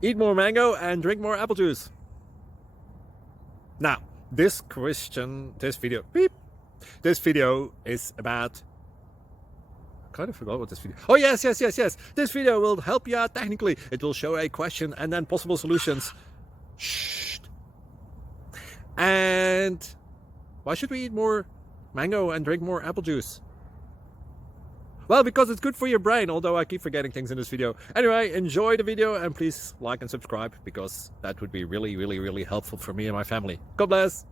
Eat more mango and drink more apple juice. Now, this video is about... I kind of forgot what this video... Oh, yes. This video will help you out technically. It will show a question and then possible solutions. Shh. And why should we eat more mango and drink more apple juice? Well, because it's good for your brain, although I keep forgetting things in this video. Anyway, enjoy the video and please like and subscribe, because that would be really helpful for me and my family. God bless!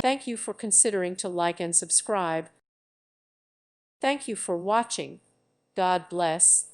Thank you for considering to like and subscribe. Thank you for watching. God bless.